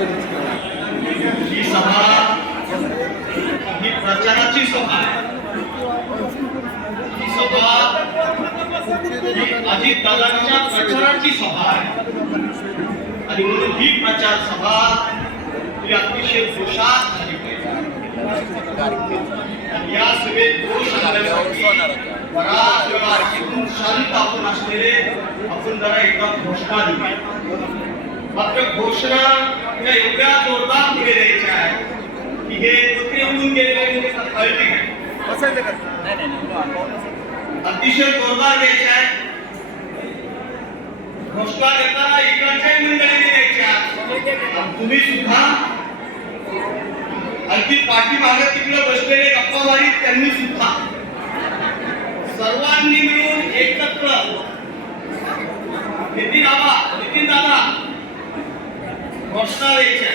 ही सभा ही प्रचाराची सभा आहे. ही सभा ही अजितदादांच्या प्रचाराची सभा आहे आणि म्हणून ही प्रचार सभा ही अतिशय जोशात झाली पाहिजे. या सभेत जोश आणण्यासाठी बराच वेळा शांत आपण असलेले आपण जरा एकदा घोषणा दिली. मात्र घोषणा त्या एवढ्या जोरदार पुढे द्यायच्या आहे की हे कुत्रे उडून गेलेले कळते अतिशय जोरदार द्यायचे आहे. घोषणा देताना इकडच्या मंडळीने द्यायच्या. तुम्ही सुद्धा अगदी पाठीमागे तिकडे बसलेले गप्पा मारीत त्यांनी सुद्धा सर्वांनी मिळून एकत्र नितीन दादा घोषणा द्यायच्या.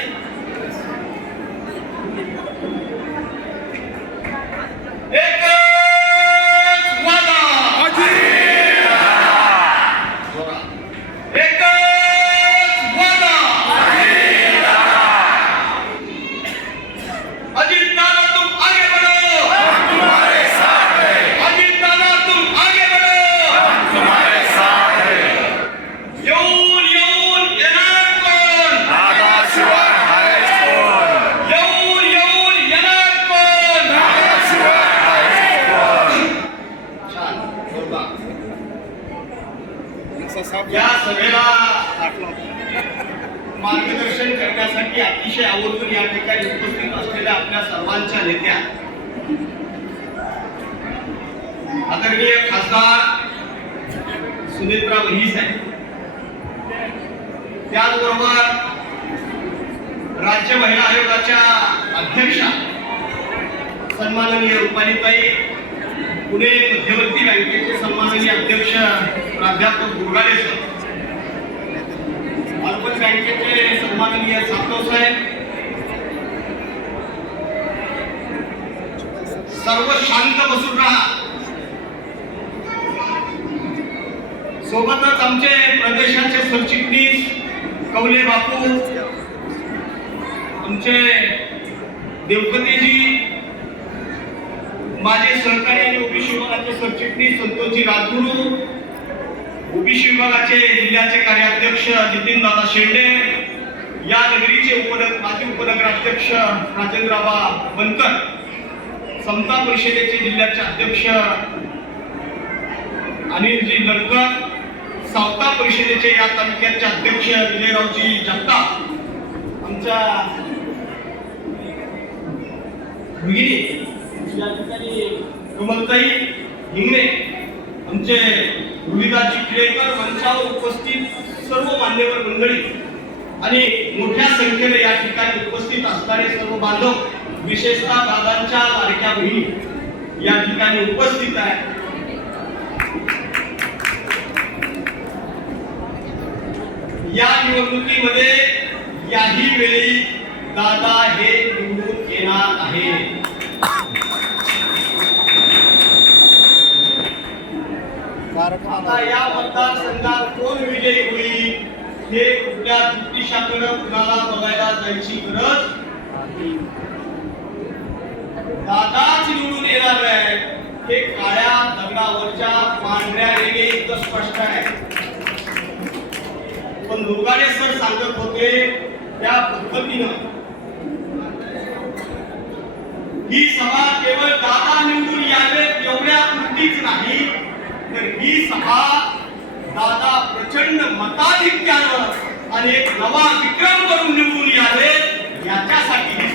या सभेला मार्गदर्शन करण्यासाठी अतिशय आवर्जून या ठिकाणी उपस्थित असलेल्या आपल्या सर्वांच्या नेत्या आदरणीय खासदार सुनेत्रा वही साहेब, त्याचबरोबर राज्य महिला आयोगाच्या अध्यक्षा सन्माननीय रुपालीताई, पुणे मध्यवर्ती बँकेचे सन्माननीय अध्यक्ष प्राध्यापक गुरगाडे सर, अर्बन बँकेचे सन्माननीय सातव साहेब, सर्व शांत बसून राहा. सोबतच आमचे प्रदेशाचे सरचिटणीस कवले बापू, आमचे देवकतेजी, माझे सहकारी आणि ओबीसी विभागाचे सरचिटणीस संतोषजी राजगुरू, ओबीसी विभागाचे जिल्ह्याचे कार्याध्यक्ष नितीन दादा शेंडे, या नगरीचे माजी उपनगराध्यक्ष राजेंद्रबा बनकर, समता परिषदेचे जिल्ह्याचे अध्यक्ष अनिलजी नरकर, सावता परिषदेचे या तालुक्याचे अध्यक्ष विजयरावजी जगताप, आमच्या भगिनी या ठिकाणी कमलताई हिंगणे, आमचे रुविदाजी किडेकर, मंचावर उपस्थित सर्व मान्यवर मंडळी आणि मोठ्या संख्येने या ठिकाणी उपस्थित असणारे सर्व बांधव, विशेषतः दादांच्या लाडक्या बहिणी या ठिकाणी उपस्थित आहे. या निवडणुकीमध्ये याही वेळी दादा हे निवडून येणार आहे. आता या मतदारसंघात कोण विजयी होईल हे कुठल्या ज्योतिषाकडे कुणाला बघायला जायची गरज नाही. दादाच निवडून येणार आहे हे काळ्या दगडावरच्या पांढऱ्या रेघे इतकं स्पष्ट आहे. पण दुर्गाडे सर सांगत होते त्या पद्धतीनं ही सभा केवळ दादा निवडून यावेत एवढ्या पुरतीच नाही, तर ही सभा दादा प्रचंड मताधिक्यानं आणि एक नवा विक्रम करून निवडून यावेत याच्यासाठी